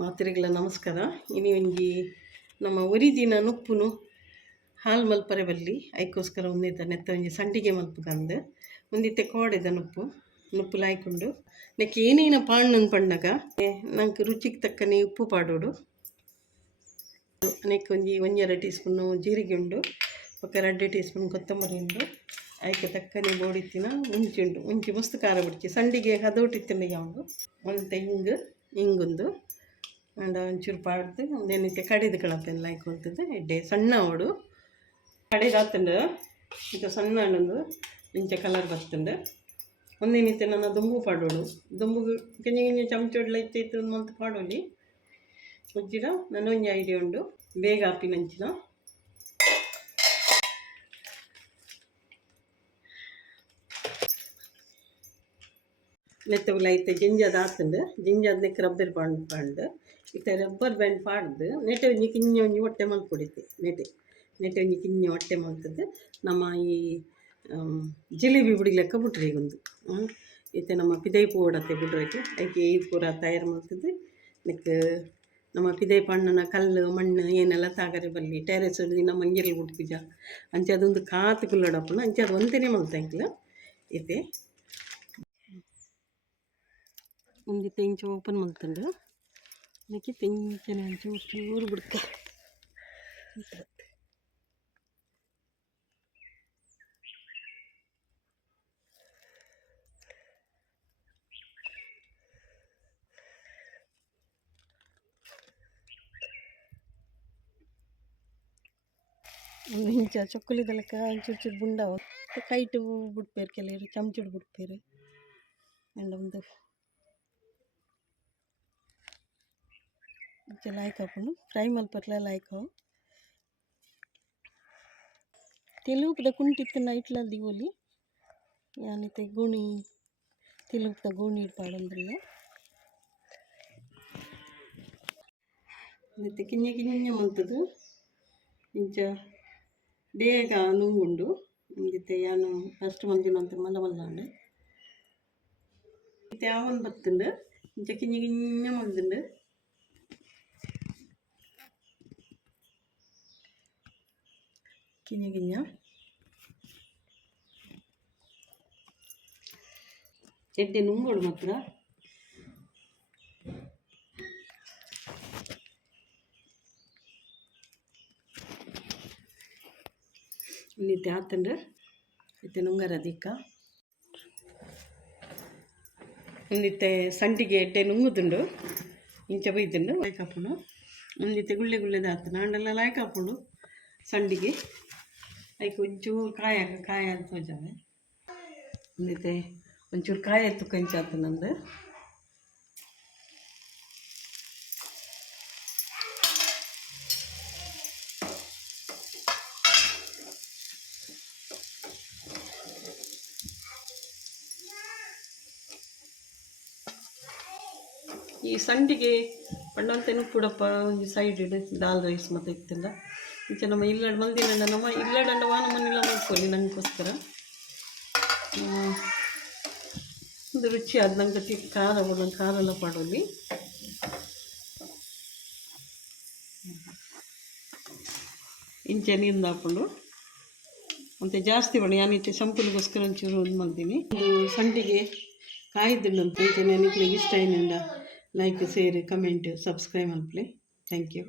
ಮಾತ್ರೆಗಳ ನಮಸ್ಕಾರ. ಇನ್ನು ಒಂಜಿ ನಮ್ಮ ಒರಿದಿನ ನುಪ್ಪುನು ಹಾಲು ಮಲ್ಪರೆ ಬಲ್ಲಿ ಐಕೋಸ್ಕರ ಒಂದಿದ್ದ ನೆತ್ತ ಒಂಜಿ ಸಂಡಿಗೆ ಮಲ್ಪುಗಂದು ಒಂದಿತ್ತೆ ಕೋಡೆದ ನುಪ್ಪು. ನುಪ್ಪು ಲಾಯ್ಕೊಂಡು ನೆಕ್ ಏನೇನ ಪಾಂಡನ್ ಪಂಡಗ ನಂಗೆ ರುಚಿಗೆ ತಕ್ಕನೆ ಉಪ್ಪು ಪಾಡೋಡು. ನೆಕ್ ಒಂಜಿ ಒಂಜರ ಟೀ ಸ್ಪೂನು ಜೀರಿಗೆ ಉಂಡು, ಪಕ್ಕ ಎರಡು ಟೀ ಸ್ಪೂನ್ ಕೊತ್ತಂಬರಿ ಉಂಡು ಐಕೆ ತಕ್ಕನೆ ಬೋಡಿತ್ತಿನ ಉಂಚಿ ಉಂಡು ಉಂಚಿ ಮಸ್ತ್ ಖಾರ ಬಿಡ್ಚಿ. ಸಂಡಿಗೆ ಹದೋಟಿತ್ತಿನ ಯಾವುದು? ಒಂತೆ ಹಿಂಗ್ ಹಿಂಗುಂದು ಅಂಡ ಒಂಚೂರು ಪಾಡ್ದು ಒಂದೇನಕ್ಕೆ ಕಡಿದು ಕಳಪೆಲ್ಲ ಹಾಕೊಳ್ತದೆ. ಎಡ್ಡೆ ಸಣ್ಣ ಅವಡು ಕಡೆಗೆ ಆತಂಡು ಇದು ಸಣ್ಣ ಹಣ್ಣೊಂದು ಇಂಚ ಕಲರ್ ಬರ್ತಂಡು. ಒಂದೇನಿತ್ತೆ ನನ್ನ ದುಂಬು ಪಾಡೋಳು. ದುಂಬು ಗಿಂಜಿ ಚಮಚೋಡ್ಲ ಇತ್ತು ಇತ್ತು ಮಂತ್ ಪಾಡೋಲಿ. ನಾನು ಒಂಜಿ ಐಡಿಯಾ ಉಂಡು. ಬೇಗ ಹಾಪಿ ನಂಚಿನ ಮೆತ್ತಗುಲ ಐತೆ ಜಿಂಜದ ಆತಂಡು ಜಿಂಜದ ರಬ್ಬರ್ ಪಾಂಡ್ ಪಾಂಡು ಇತ್ತೆ ರಬ್ಬರ್ ಬ್ಯಾಂಡ್ ಪಾಡ್ದು ನೆಟೆ ಒಂಜಿ ಕಿಂಜ ಒಂಜಿ ಹೊಟ್ಟೆ ಮಲ್ಪೊಡಿತೆ ನೆಟೆ ನೆಟೆ ಒಂಜಿ ಕಿಂಜ ಹೊಟ್ಟೆ ಮಲ್ತದ್ದು ನಮ್ಮ ಈ ಜಿಲೇಬಿ ಬುಡಿ ಲೆಕ್ಕ ಬಿಟ್ರಿ ಒಂದು ಇತ್ತೆ ನಮ್ಮ ಪಿದೈ ಪೂಡತ್ತೆ ಬಿಡ್ರೈತೆ ಐಕೆ ಈ ಪೂರ ತಯಾರು ಮಾಡ್ತದ್ದು. ನೆಕ್ ನಮ್ಮ ಪಿದೈ ಪಣ್ಣನ ಕಲ್ಲು, ಮಣ್ಣು ಏನೆಲ್ಲ ತಾಗರೆ ಬಲ್ಲಿ ಟೆರೆಸ್ ನಮ್ಮ ಮಂಗಿರಲ್ಲಿ ಬಿಟ್ಪಿಜ ಅಂಚೆ ಅದೊಂದು ಕಾತು ಕುಲ್ಲಡಪ್ಪನ ಅಂಚೆ ಅದು ಒಂದೇನೆ ಮಲ್ತಂಕ್ಲ ಇತ್ತೆ. ಒಂದು ಇಂಚು ಓಪನ್ ಮಾಡ್ತಂಡು. ಅದಕ್ಕೆ ತೆಂಚನೆ ಒಂಚೂರು ಚೂರು ಬಿಡ್ಕ ಒಂದು ಇಂಚ ಚೊಕ್ಕಲಿದಲಕ ಒಂಚೂರು ಚೂರು ಬುಂಡವ ಕೈಟು ಬಿಡ್ಪೇರು ಕೆಲವರು ಚಮಚುಡು ಬಿಡ್ಪೇರು ಅಂಡ್ ಒಂದು ಜಲಾಯ್ಕ ಹಾಕೊಂಡು ಫ್ರೈ ಮಲ್ಪರ್ಲ ಲಾಯ್ಕ తెలుపుద కుంటిత్తున్న ఇట్లా దిగులి యానైతే గోణి తెలుపుద గోణి పాడంద్రిల్ల అయితే కింజ కింజ మల్తదు. ఇంచ డేగ నుంగుండు ఇంకైతే యాను ఫస్ట్ మందినంత మల్ల మల్లండు అయితే ఆవన్ బతుండు ఇంచ కింజ కింజ మల్తుండు ಕಿನ್ಯ ಕಿನ್ಯ ಎಡ್ಡೆ ನುಂಗೋಡು ಮಾತ್ರ ಇಲ್ಲಿ ತ್ಯಾತಂಡ್ರೆ ಇತ್ತೆ ನುಂಗರ ದಿಕ್ಕ ಒಂದಿತ್ತೆ ಸಂಡಿಗೆ ಎಡ್ಡೆ ನುಂಗುದುಂಡು. ಇಂಚ ಬೈದುಂಡು ಲಾಯ್ಕ್ ಹಾಪುಂಡು ಒಂದಿತ್ತೆ ಗುಳ್ಳೆ ಗುಳ್ಳೆದ ಆತು ನಾಂಡೆಲ್ಲ ಲಾಯ್ಕ್ ಹಾಪುಂಡು ಸಂಡಿಗೆ. ಅದಕ್ಕೆ ಒಂಚೂರು ಕಾಯ ಕಾಯ ಅಂತ ಹೋಜಾವೆ ಒಂದಿತ್ತೆ ಒಂಚೂರು ಕಾಯ ಎತ್ತು ಕಂಚಾತು ನಂದು ಈ ಸಂಡಿಗೆ ಪಂಡಂತೆನೂ ಕೂಡಪ್ಪ ಒಂದು ಸೈಡ್ ಇಡು ದಾಲ್ ರೈಸ್ ಮತ್ತು ಇತ್ತಿಲ್ಲ. ಈಚೆ ನಮ್ಮ ಇಲ್ಲಡ್ ಮಲ್ದಿಲ್ಲ ನಮ್ಮ ಇಲ್ಲಡಂಡ ವಾನ ನಮ್ಮನ್ನೆಲ್ಲ ನೋಡ್ಕೊಳ್ಳಿ ನನಗೋಸ್ಕರ. ಒಂದು ರುಚಿ ಅದು ನಂಗೆ ಗತಿ ಖಾರ ಒಂದೊಂದು ಖಾರ ಎಲ್ಲ ಪಾಡೋಲಿ ಇಂಚೆ ನೀರು ಹಾಕೊಂಡು ಮತ್ತು ಜಾಸ್ತಿ ಬೇಡ ಯಾನಿತ್ತೆ ಸಂಪುಲಿಗೋಸ್ಕರ ಒಂಚೂರು ಒಂದು ಮಾಡ್ತೀನಿ ಒಂದು ಸಂಡಿಗೆ ಕಾಯ್ದಿಣ್ಣಂತ ಇಂಚೆ ನನಗೆ ಇಷ್ಟ ಏನಿಲ್ಲ. ಲೈಕ್ ಶೇರ್ ಕಮೆಂಟ್ ಸಬ್ಸ್ಕ್ರೈಬ್ ಮಲ್ಪ್ಲೆ ಥ್ಯಾಂಕ್ ಯು